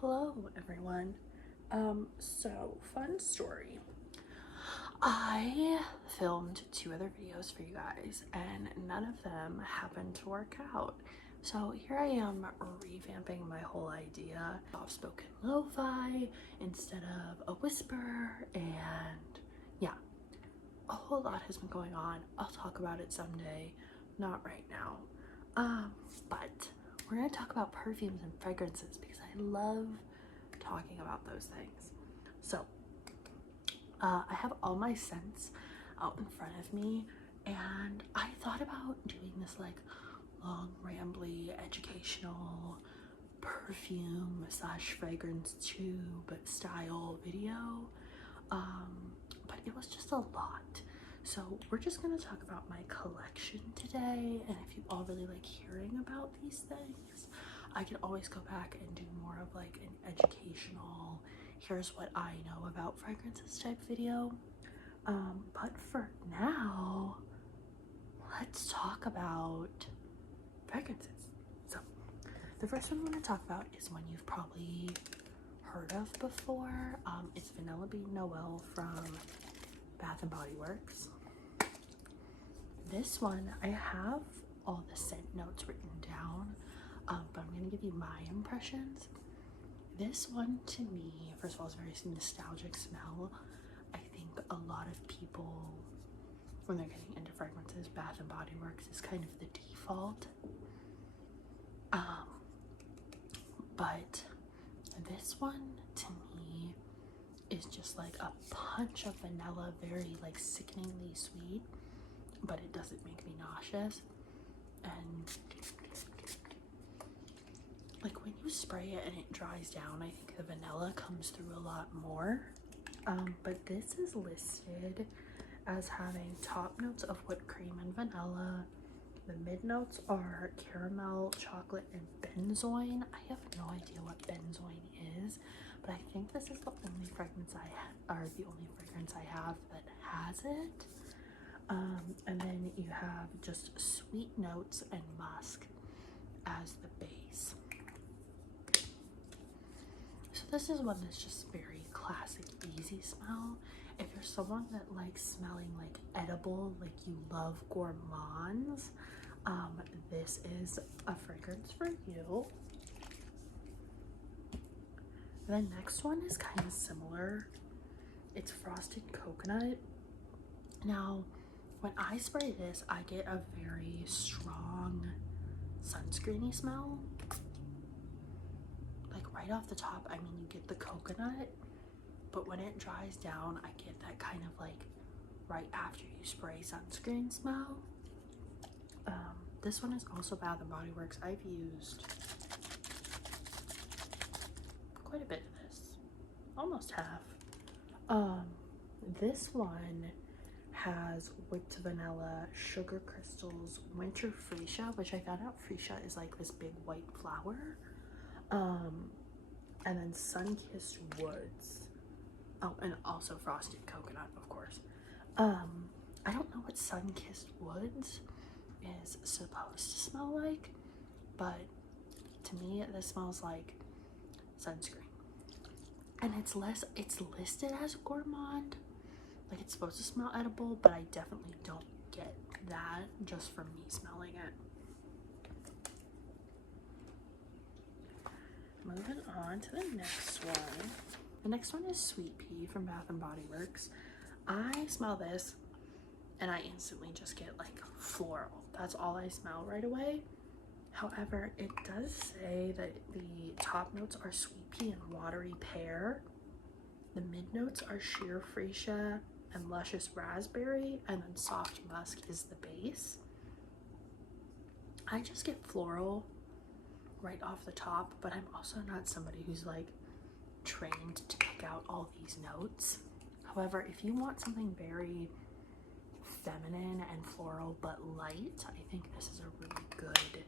Hello everyone. So fun story. I filmed 2 other videos for you guys and none of them happened to work out. So here I am revamping my whole idea. Soft-spoken lo-fi instead of a whisper, and yeah, a whole lot has been going on. I'll talk about it someday, not right now. But we're gonna talk about perfumes and fragrances because I love talking about those things. So I have all my scents out in front of me, and I thought about doing this like long, rambly, educational perfume slash fragrance tube style video, but it was just a lot. So we're just gonna talk about my collection today, and if you all really like hearing about these things, I can always go back and do more of like an educational, here's what I know about fragrances type video. But for now, let's talk about fragrances. So the first one I'm going to talk about is one you've probably heard of before. It's Vanilla Bean Noel from Bath and Body Works. This one, I have all the scent notes written down, but I'm going to give you my impressions. This one, to me, first of all, is a very nostalgic smell. I think a lot of people, when they're getting into fragrances, Bath and Body Works is kind of the default. But this one, to me, is just like a punch of vanilla, very like sickeningly sweet, but it doesn't make me nauseous. And like when you spray it and it dries down, I think the vanilla comes through a lot more. But this is listed as having top notes of whipped cream and vanilla. The mid notes are caramel, chocolate, and benzoin. I have no idea what benzoin is, but I think this is the only fragrance the only fragrance I have that has it. And then you have just sweet notes and musk as the base. So this is one that's just very classic, easy smell. If you're someone that likes smelling like edible, like you love gourmands, this is a fragrance for you. The next one is kind of similar. It's frosted coconut. Now, when I spray this, I get a very strong sunscreeny smell. Like right off the top, I mean, you get the coconut, but when it dries down, I get that kind of like right after you spray sunscreen smell. This one is also Bath and Body Works. I've used quite a bit of this, almost half. This one has whipped vanilla, sugar crystals, winter freesia, which I found out freesia is like this big white flower, and then sun-kissed woods. Oh, and also frosted coconut, of course. I don't know what sun-kissed woods is supposed to smell like, but to me this smells like sunscreen. And it's listed as gourmand, like it's supposed to smell edible, but I definitely don't get that just from me smelling it. Moving on to the next one. The next one is Sweet Pea from Bath and Body Works. I smell this and I instantly just get like floral. That's all I smell right away. However, it does say that the top notes are sweet pea and watery pear. The mid notes are sheer freesia and luscious raspberry, and then soft musk is the base. I just get floral right off the top, but I'm also not somebody who's like trained to pick out all these notes. However, if you want something very feminine and floral but light, I think this is a really good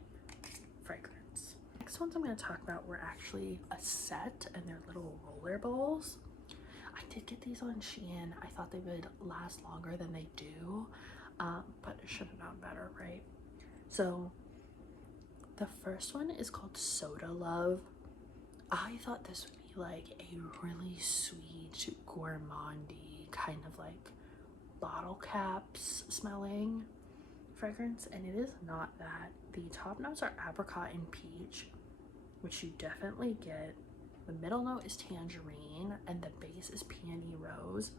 fragrance. Next ones I'm going to talk about were actually a set, and they're little roller balls. I did get these on Shein. I thought they would last longer than they do, but it should have known better, right? So the first one is called Soda Love. I thought this would be like a really sweet, gourmandy kind of like bottle caps smelling fragrance, and it is not that. The top notes are apricot and peach, which you definitely get. The middle note is tangerine, and the base is peony rose,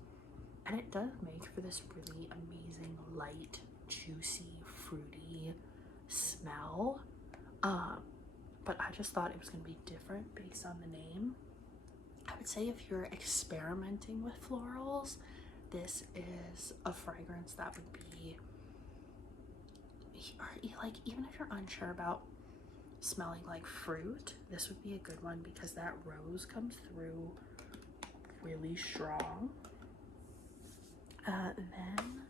and it does make for this really amazing, light, juicy, fruity smell. But I just thought it was going to be different based on the name. I would say if you're experimenting with florals, this is a fragrance that would be, or like, even if you're unsure about smelling like fruit, this would be a good one because that rose comes through really strong. Then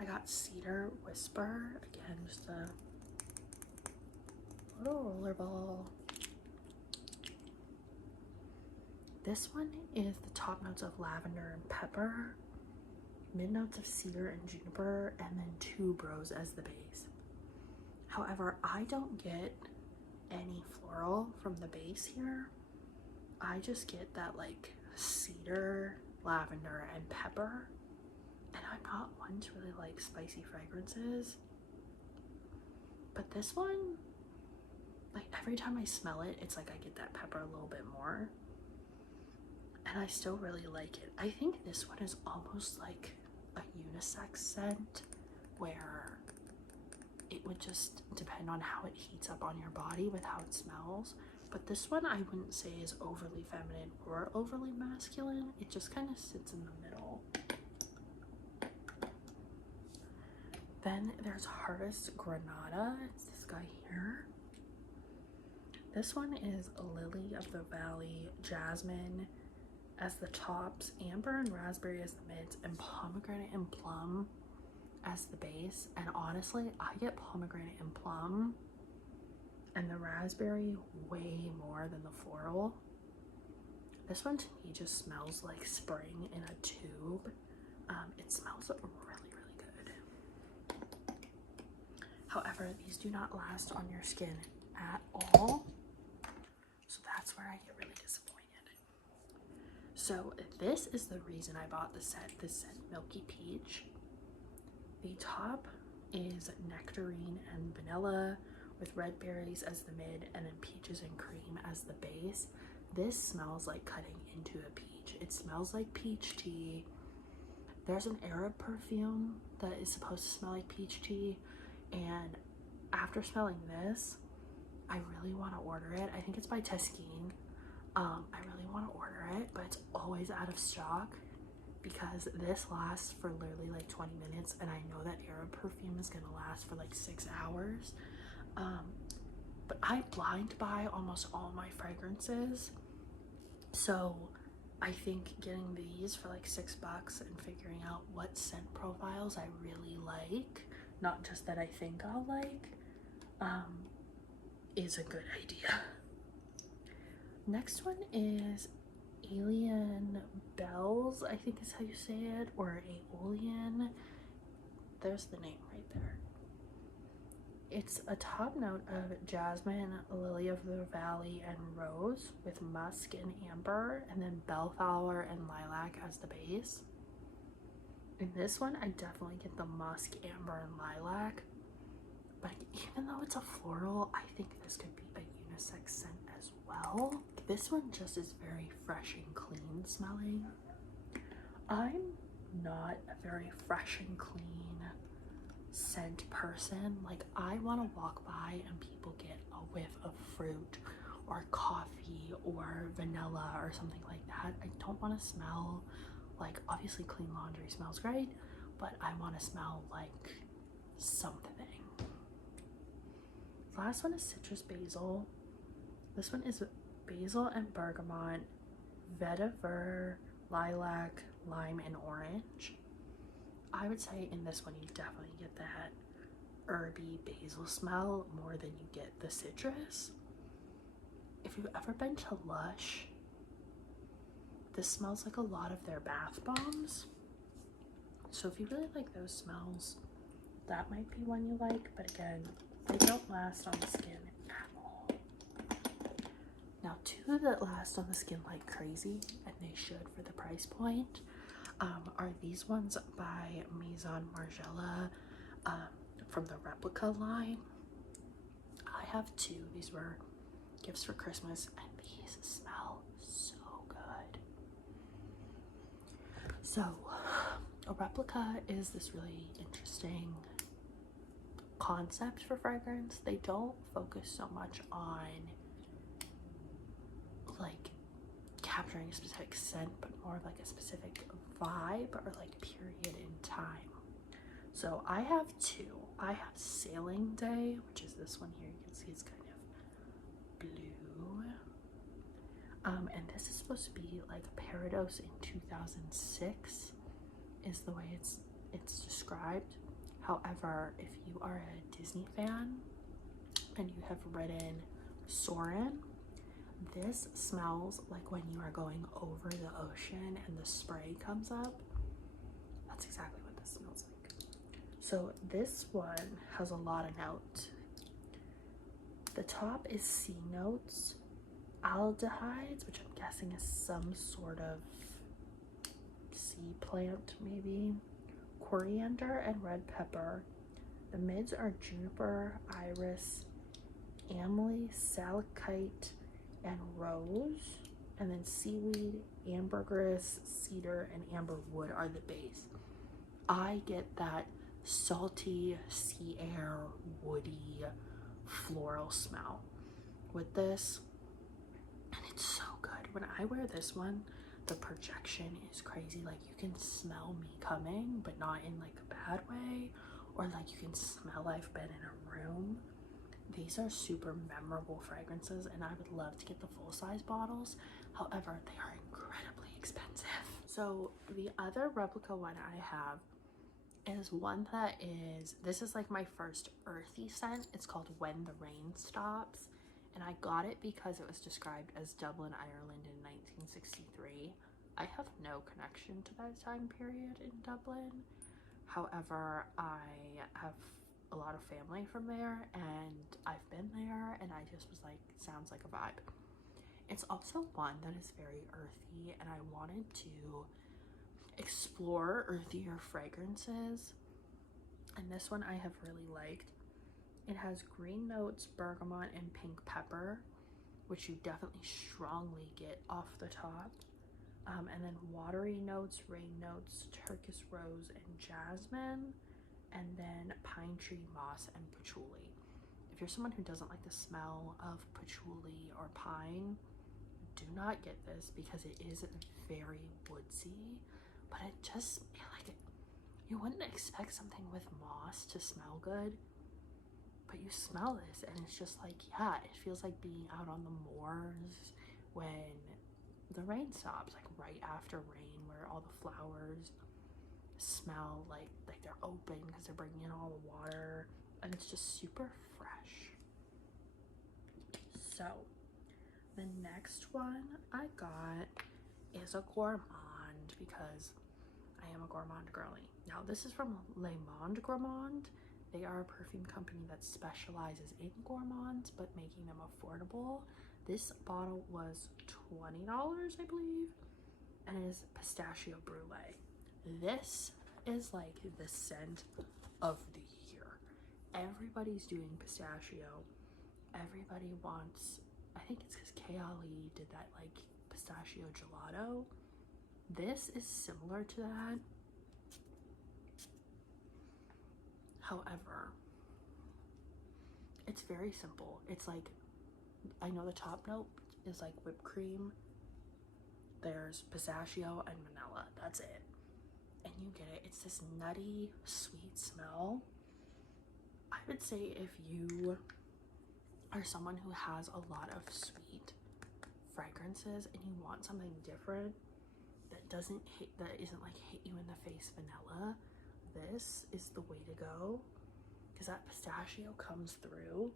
I got Cedar Whisper, again, just a little roller ball. This one is the top notes of lavender and pepper, mid notes of cedar and juniper, and then tuberose as the base. However, I don't get any floral from the base here. I just get that like cedar, lavender, and pepper. And I'm not one to really like spicy fragrances, but this one, like every time I smell it, it's like I get that pepper a little bit more, and I still really like it. I think this one is almost like a unisex scent where it would just depend on how it heats up on your body with how it smells. But this one I wouldn't say is overly feminine or overly masculine. It just kind of sits in the middle. Then there's Harvest Granada. It's this guy here. This one is Lily of the Valley, jasmine as the tops, amber and raspberry as the mids, and pomegranate and plum as the base. And honestly, I get pomegranate and plum and the raspberry way more than the floral. This one to me just smells like spring in a tube. It smells really, really good. However, these do not last on your skin at all, so that's where I get really disappointed. So this is the reason I bought the set, this scent, Milky Peach. The top is nectarine and vanilla with red berries as the mid, and then peaches and cream as the base. This smells like cutting into a peach. It smells like peach tea. There's an Arab perfume that is supposed to smell like peach tea, and after smelling this, I really want to order it. I think it's by Teskeen. I really want to order it, but it's always out of stock because this lasts for literally like 20 minutes, and I know that Arab perfume is gonna last for like 6 hours. But I blind buy almost all my fragrances, so I think getting these for like $6 and figuring out what scent profiles I really like, not just that I think I'll like, is a good idea. Next one is Alien Bells, I think is how you say it, or Aeolian. There's the name right there. It's a top note of jasmine, lily of the valley, and rose with musk and amber, and then bellflower and lilac as the base. In this one, I definitely get the musk, amber, and lilac, but even though it's a floral, I think this could be a unisex scent as well. This one just is very fresh and clean smelling. I'm not a very fresh and clean scent person. Like, I want to walk by and people get a whiff of fruit or coffee or vanilla or something like that. I don't want to smell like, obviously clean laundry smells great, but I want to smell like something. The last one is Citrus Basil. This one is basil and bergamot, vetiver, lilac, lime, and orange. I would say in this one you definitely get that herby basil smell more than you get the citrus. If you've ever been to Lush, this smells like a lot of their bath bombs. So if you really like those smells, that might be one you like, but again, they don't last on the skin at all. Now, two that last on the skin like crazy, and they should for the price point, are these ones by Maison Margiela from the Replica line. I have two. These were gifts for Christmas, and these smell so good. So, a Replica is this really interesting concept for fragrance. They don't focus so much on like capturing a specific scent, but more of like a specific vibe or like period in time. So I have two. I have Sailing Day, which is this one here. You can see it's kind of blue. And this is supposed to be like Parados in 2006 is the way it's described. However, if you are a Disney fan and you have ridden Soarin', this smells like when you are going over the ocean and the spray comes up. That's exactly what this smells like. So this one has a lot of notes. The top is C notes, aldehydes, which I'm guessing is some sort of sea plant maybe, coriander and red pepper. The mids are juniper, iris, amelie, salakite, and rose, and then seaweed, ambergris, cedar, and amber wood are the base. I get that salty, sea air, woody, floral smell with this, and it's so good. When I wear this one, the projection is crazy. Like, you can smell me coming, but not in like a bad way, or like you can smell I've been in a room. These are super memorable fragrances, and I would love to get the full-size bottles. However, they are incredibly expensive. So the other Replica one I have is one that this is like my first earthy scent. It's called When the Rain Stops, and I got it because it was described as Dublin, Ireland in 1963. I have no connection to that time period in Dublin. However, I have a lot of family from there, and I've been there, and I just was like, sounds like a vibe. It's also one that is very earthy, and I wanted to explore earthier fragrances, and this one I have really liked. It has green notes, bergamot, and pink pepper, which you definitely strongly get off the top, and then watery notes, rain notes, turquoise rose, and jasmine, and then pine tree, moss, and patchouli. If you're someone who doesn't like the smell of patchouli or pine, do not get this because it is very woodsy, but it just, like, you wouldn't expect something with moss to smell good, but you smell this and it's just like, yeah, it feels like being out on the moors when the rain stops, like right after rain, where all the flowers smell like they're open because they're bringing in all the water, and it's just super fresh. So the next one I got is a Gourmand because I am a Gourmand girly. Now this is from Le Monde Gourmand. They are a perfume company that specializes in gourmands but making them affordable. This bottle was $20, I believe, and it is pistachio brulee. This is like the scent of the year. Everybody's doing pistachio. Everybody wants, I think it's because Kayali did that like pistachio gelato. This is similar to that. However, it's very simple. It's like, I know the top note is like whipped cream. There's pistachio and vanilla. That's it. And you get it. It's this nutty, sweet smell. I would say if you are someone who has a lot of sweet fragrances and you want something different that isn't like hit you in the face vanilla, this is the way to go, because that pistachio comes through,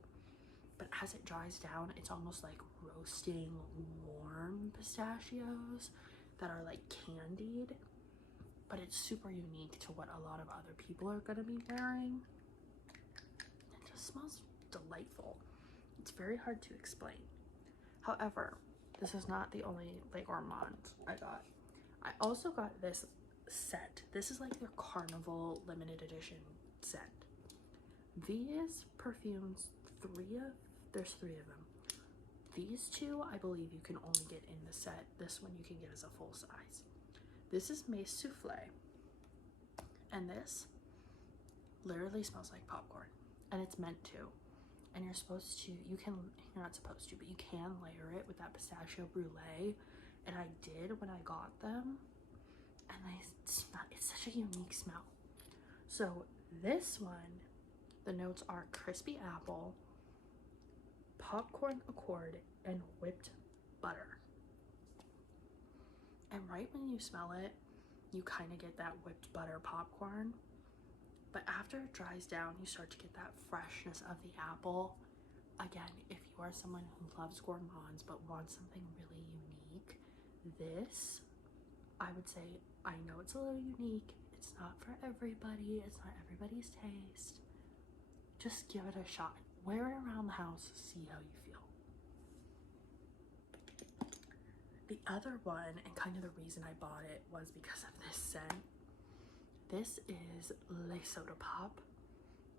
but as it dries down, it's almost like roasting warm pistachios that are like candied, but it's super unique to what a lot of other people are going to be wearing. It just smells delightful. It's very hard to explain. However, this is not the only like Gourmand I got. I also got this set. This is like their Carnival limited edition set. These perfumes, there's three of them. These two, I believe you can only get in the set. This one you can get as a full size. This is Mace Souffle. And this literally smells like popcorn. And it's meant to. And you're not supposed to, but you can layer it with that pistachio brulee. And I did when I got them. And it's such a unique smell. So this one, the notes are crispy apple, popcorn accord, and whipped butter. And right when you smell it, you kind of get that whipped butter popcorn. But after it dries down, you start to get that freshness of the apple. Again, if you are someone who loves gourmands but wants something really unique, this, I would say, I know it's a little unique. It's not for everybody. It's not everybody's taste. Just give it a shot. Wear it around the house. See how you feel. The other one, and kind of the reason I bought it, was because of this scent. This is Le Soda Pop,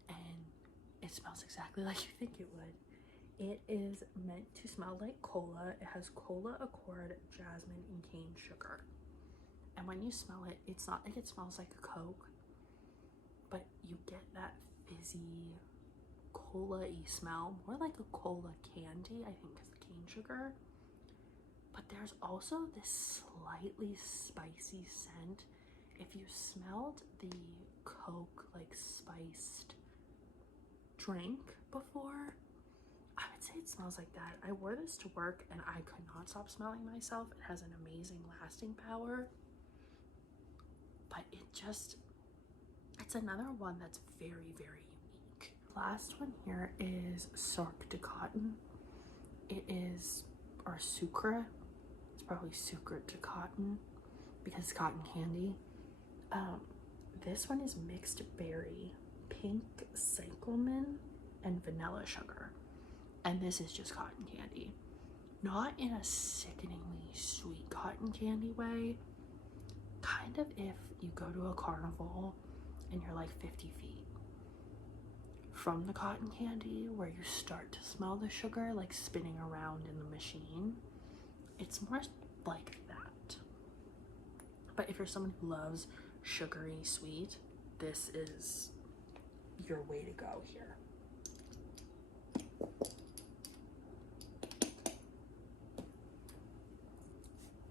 and it smells exactly like you think it would. It is meant to smell like cola. It has cola, accord, jasmine, and cane sugar. And when you smell it, it's not like it smells like a Coke, but you get that fizzy, cola-y smell, more like a cola candy, I think, because the cane sugar. But there's also this slightly spicy scent. If you smelled the Coke, like, spiced drink before, I would say it smells like that. I wore this to work and I could not stop smelling myself. It has an amazing lasting power. But it's another one that's very, very unique. Last one here is Sork de Cotton. It is, or Sucre. It's probably Sucre de Cotton because it's cotton candy. This one is mixed berry, pink cyclamen, and vanilla sugar. And this is just cotton candy. Not in a sickeningly sweet cotton candy way. Kind of if you go to a carnival and you're like 50 feet from the cotton candy, where you start to smell the sugar like spinning around in the machine. It's more like that. But if you're someone who loves sugary sweet, this is your way to go here.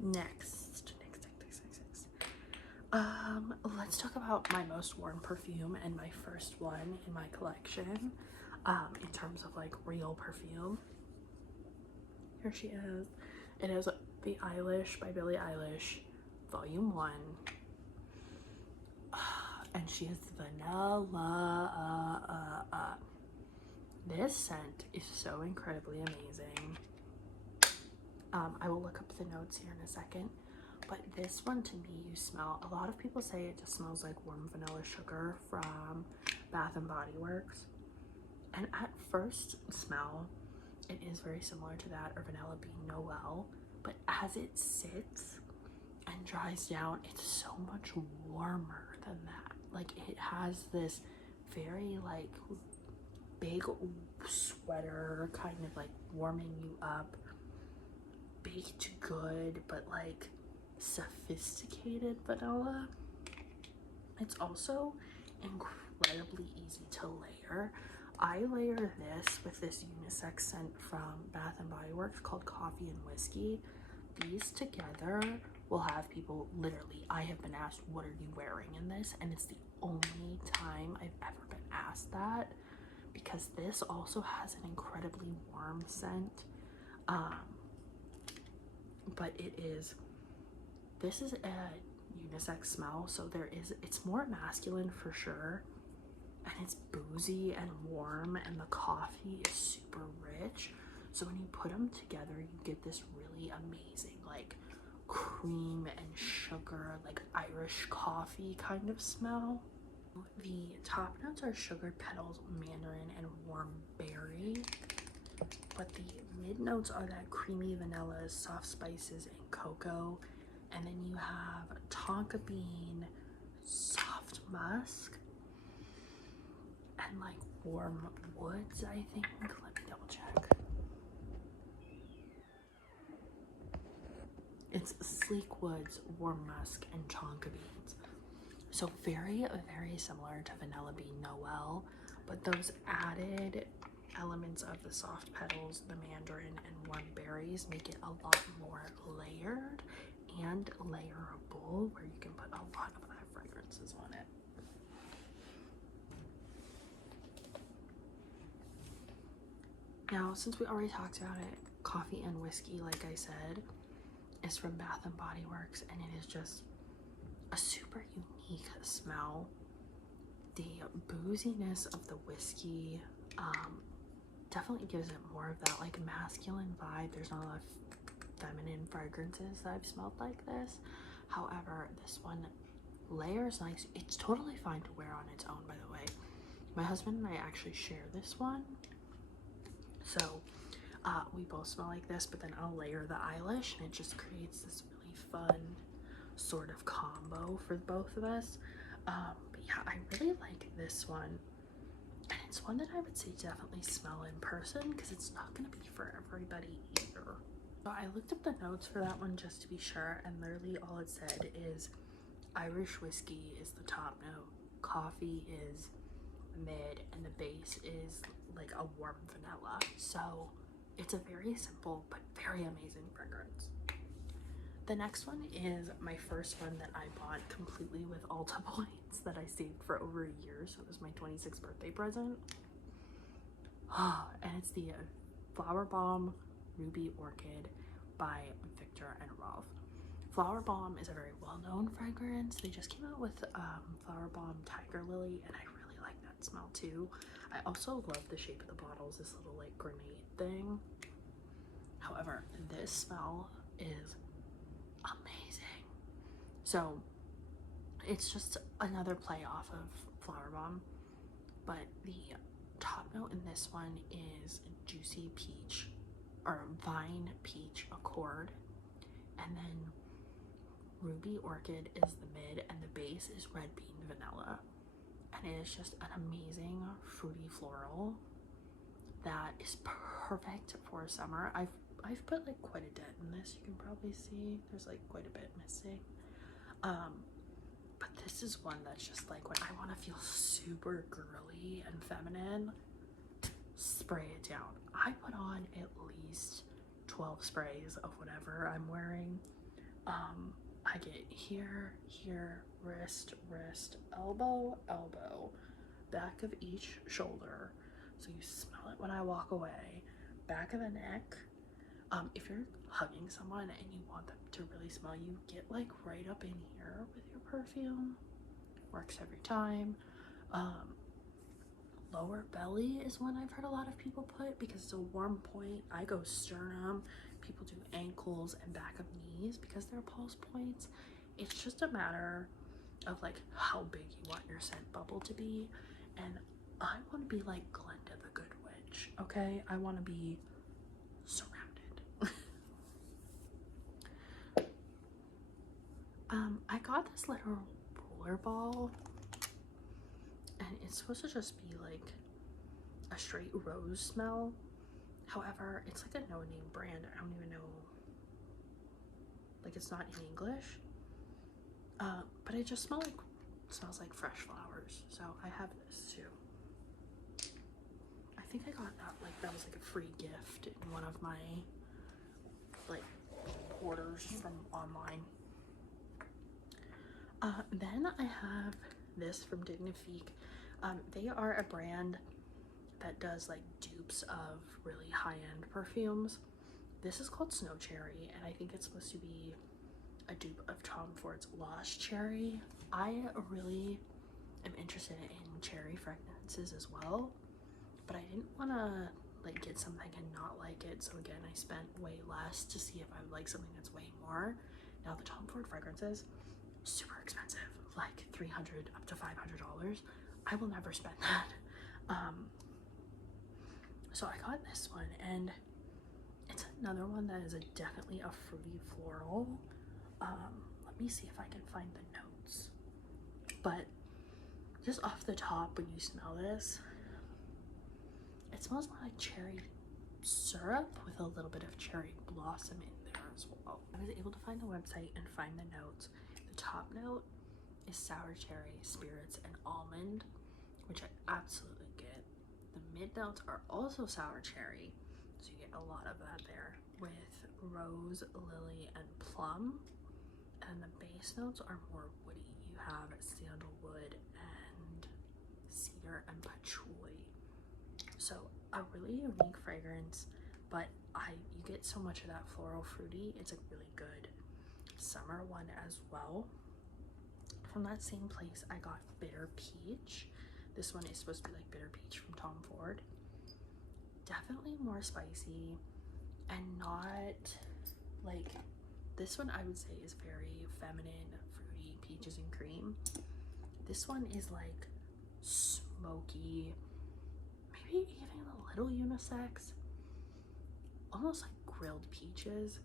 Next. Let's talk about my most worn perfume and my first one in my collection, in terms of like real perfume. Here she is. It is the Eish by Billie Eilish, Volume 1. And she is vanilla. This scent is so incredibly amazing. I will look up the notes here in a second. But this one, to me, you smell, a lot of people say it just smells like warm vanilla sugar from Bath and Body Works. And at first smell, it is very similar to that, or Vanilla Bean Noel. But as it sits and dries down, it's so much warmer than that. Like, it has this very, like, big sweater, kind of, like, warming you up. Baked good, but, like, sophisticated vanilla. It's also incredibly easy to layer. I layer this with this unisex scent from Bath and Body Works called Coffee and Whiskey. These together will have people, literally, I have been asked, what are you wearing in this? And it's the only time I've ever been asked that, because this also has an incredibly warm scent. But this is a unisex smell, so it's more masculine for sure, and it's boozy and warm, and the coffee is super rich. So when you put them together, you get this really amazing, like, cream and sugar, like Irish coffee kind of smell. The top notes are sugared petals, mandarin, and warm berry. but the mid notes are that creamy vanilla, soft spices, and cocoa. And then you have tonka bean, soft musk, and like warm woods, I think. Let me double check. It's sleek woods, warm musk, and tonka beans. So very, very similar to Vanilla Bean Noel, but those added elements of the soft petals, the mandarin, and warm berries make it a lot more layered and layerable, where you can put a lot of other fragrances on it. Now, since we already talked about it, Coffee and Whiskey, like I said, is from Bath and Body Works, and it is just a super unique smell. The booziness of the whiskey definitely gives it more of that like masculine vibe. There's not a lot of feminine fragrances that I've smelled like this. However, this one layers nice. It's totally fine to wear on its own, by the way. My husband and I actually share this one, so we both smell like this, but then I'll layer the eyelash and it just creates this really fun sort of combo for both of us. But yeah, I really like this one, and it's one that I would say definitely smell in person, because it's not going to be for everybody either. So I looked up the notes for that one just to be sure, and literally all it said is Irish whiskey is the top note, coffee is mid, and the base is like a warm vanilla. So it's a very simple but very amazing fragrance. The next one is my first one that I bought completely with Ulta points that I saved for over a year. So it was my 26th birthday present. And it's the Flower Bomb Ruby Orchid by Victor and Rolf. Flower Bomb is a very well-known fragrance. They just came out with Flower Bomb Tiger Lily, and I really like that smell too. I also love the shape of the bottles, this little like grenade thing. However, this smell is amazing. So it's just another play off of Flower Bomb, but the top note in this one is juicy peach or vine peach accord, and then Ruby Orchid is the mid, and the base is red bean vanilla, and it is just an amazing fruity floral that is perfect for summer. I've put like quite a dent in this. You can probably see there's like quite a bit missing. But this is one that's just like when I want to feel super girly and feminine, spray it down. I put on at least 12 sprays of whatever I'm wearing. I get here, wrist, elbow, back of each shoulder. So you smell it when I walk away, back of the neck. If you're hugging someone and you want them to really smell you, get like right up in here with your perfume. Works every time. Lower belly is one I've heard a lot of people put because it's a warm point. I go sternum. People do ankles and back of knees because they're pulse points. It's just a matter of like how big you want your scent bubble to be, and I want to be like Glenda the Good Witch. Okay, I want to be surrounded. I got this little roller ball, and it's supposed to just be like a straight rose smell. However, it's like a no-name brand. I don't even know, like it's not in English. But it just smells like fresh flowers. So I have this too. I think I got that was like a free gift in one of my like orders from online. Then I have this from Dignifique. They are a brand that does like dupes of really high-end perfumes. This is called Snow Cherry, and I think it's supposed to be a dupe of Tom Ford's Lost Cherry. I really am interested in cherry fragrances as well, but I didn't want to like get something and not like it, so again I spent way less to see if I would like something that's way more. Now the Tom Ford fragrances, super expensive, like $300 up to $500. I will never spend that. So I got this one, and it's another one that is definitely a fruity floral. Let me see if I can find the notes. But just off the top, when you smell this, it smells more like cherry syrup with a little bit of cherry blossom in there as well. I was able to find the website and find the notes. The top note is sour cherry, spirits, and almond, which I absolutely get. The mid notes are also sour cherry, so you get a lot of that there, with rose, lily, and plum. And the base notes are more woody. You have sandalwood and cedar and patchouli. So a really unique fragrance, but you get so much of that floral fruity. It's a really good summer one as well. From that same place, I got Bitter Peach. This one is supposed to be like Bitter Peach from Tom Ford. Definitely more spicy and not like, this one I would say is very feminine, fruity, peaches and cream. This one is like smoky, maybe even a little unisex, almost like grilled peaches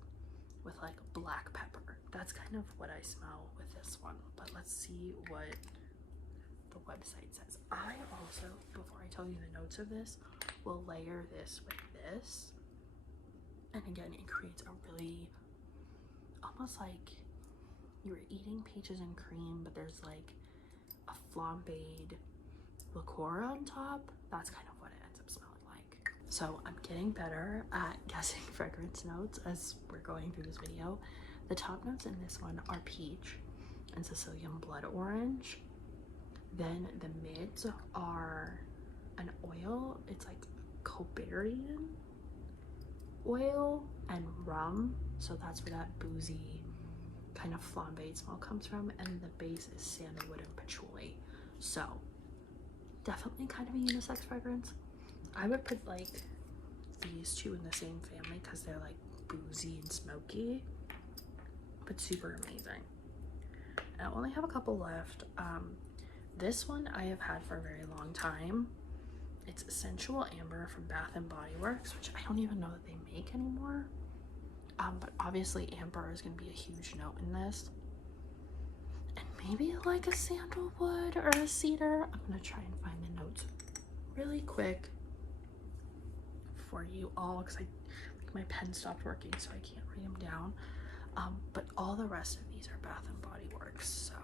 with like black pepper. That's kind of what I smell with this one. But let's see what the website says. I also, before I tell you the notes of this, will layer this with this. And again, it creates a really, almost like you're eating peaches and cream, but there's like a flambéed liqueur on top. That's kind of what it ends up smelling like. So I'm getting better at guessing fragrance notes as we're going through this video. The top notes in this one are peach and Sicilian blood orange. Then the mids are an oil. It's like Coberian oil and rum. So that's where that boozy kind of flambéed smell comes from. And the base is sandalwood and patchouli. So definitely kind of a unisex fragrance. I would put like these two in the same family because they're like boozy and smoky, but super amazing. I only have a couple left. This one I have had for a very long time. It's Sensual Amber from Bath and Body Works, which I don't even know that they make anymore. But obviously amber is going to be a huge note in this. And maybe like a sandalwood or a cedar. I'm going to try and find the notes really quick for you all because my pen stopped working, so I can't read them down. But all the rest of these are Bath and Body Works. So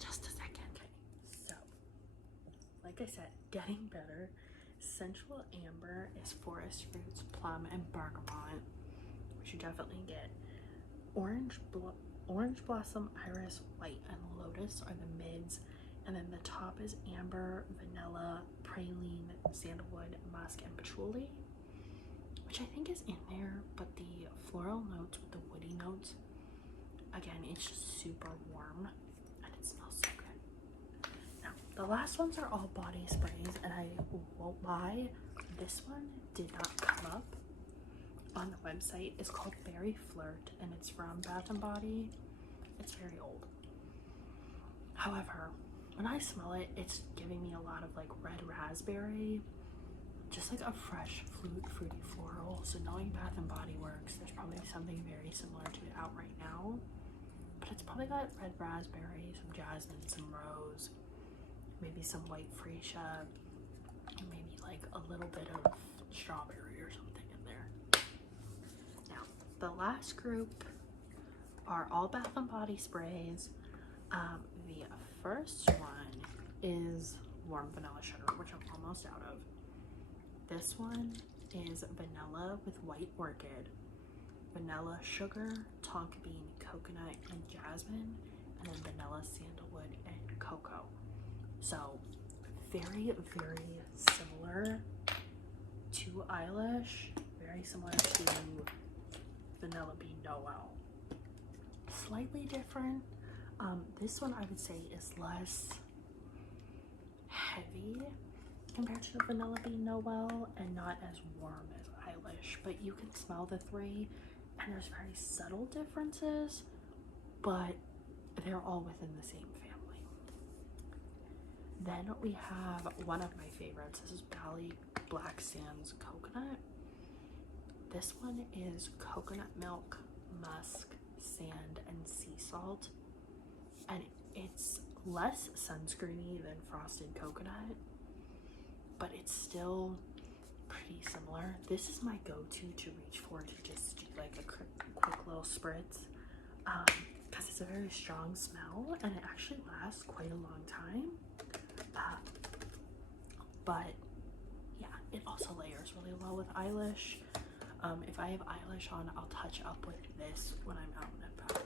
just a second. Okay. So like I said, getting better. Sensual Amber is forest fruits, plum, and bergamot, which you definitely get. Orange blossom, iris, white, and lotus are the mids, and then the top is amber, vanilla, praline, sandalwood, musk, and patchouli, which I think is in there. But the floral notes with the woody notes, again, it's just super warm and it smells so good. Now the last ones are all body sprays, and I won't lie, this one did not come up on the website. It's called Berry Flirt, and it's from Bath and Body. It's very old. However, when I smell it, it's giving me a lot of like red raspberry, just like a fresh fruity floral. So knowing Bath and Body Works, there's probably something very similar to it out right now, but it's probably got red raspberry, some jasmine, some rose, maybe some white freesia, and maybe like a little bit of strawberry or something in there. Now the last group are all Bath and Body sprays. The first one is Warm Vanilla Sugar, which I'm almost out of. This one is vanilla with white orchid, vanilla sugar, tonka bean, coconut, and jasmine, and then vanilla, sandalwood, and cocoa. So very, very similar to Eish, very similar to Vanilla Bean Noel. Slightly different. This one I would say is less heavy compared to Vanilla Bean Noel and not as warm as Eish, but you can smell the three and there's very subtle differences, but they're all within the same family. Then we have one of my favorites. This is Black Sands Coconut. This one is coconut milk, musk, sand, and sea salt. And it's less sunscreeny than Frosted Coconut, but it's still pretty similar. This is my go-to to reach for to just do like a quick little spritz, because it's a very strong smell and it actually lasts quite a long time. But yeah, it also layers really well with eyelash. If I have eyelash on, I'll touch up with this when I'm out and about.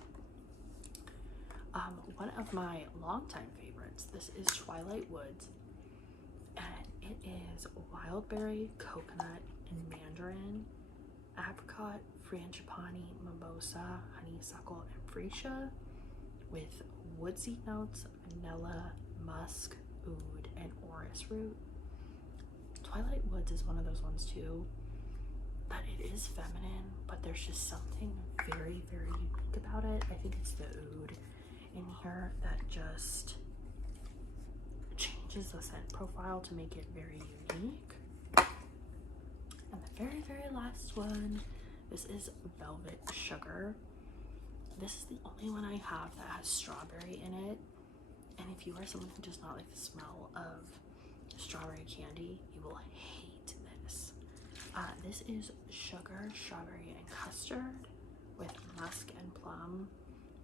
One of my longtime favorites, this is Twilight Woods, and it is wild berry, coconut, and mandarin, apricot, frangipani, mimosa, honeysuckle, and freesia, with woodsy notes, vanilla, musk, oud, and orris root. Twilight Woods is one of those ones too that it is feminine, but there's just something very, very unique about it. I think it's the oud in here that just changes the scent profile to make it very unique. And the very, very last one, this is Velvet Sugar. This is the only one I have that has strawberry in it. And if you are someone who does not like the smell of strawberry candy, you will hate this. This is sugar, strawberry, and custard with musk and plum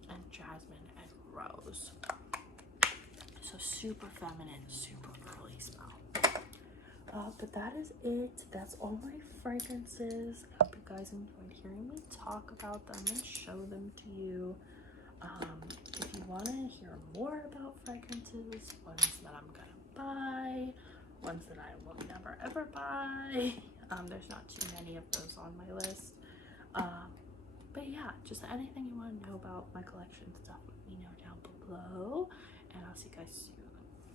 and jasmine and rose. So super feminine, super girly smell. But that is it. That's all my fragrances. I hope you guys enjoyed hearing me talk about them and show them to you. If you want to hear more about fragrances, ones that I'm gonna buy, ones that I will never ever buy, there's not too many of those on my list. But yeah, just anything you want to know about my collection stuff, let me know down below, and I'll see you guys soon.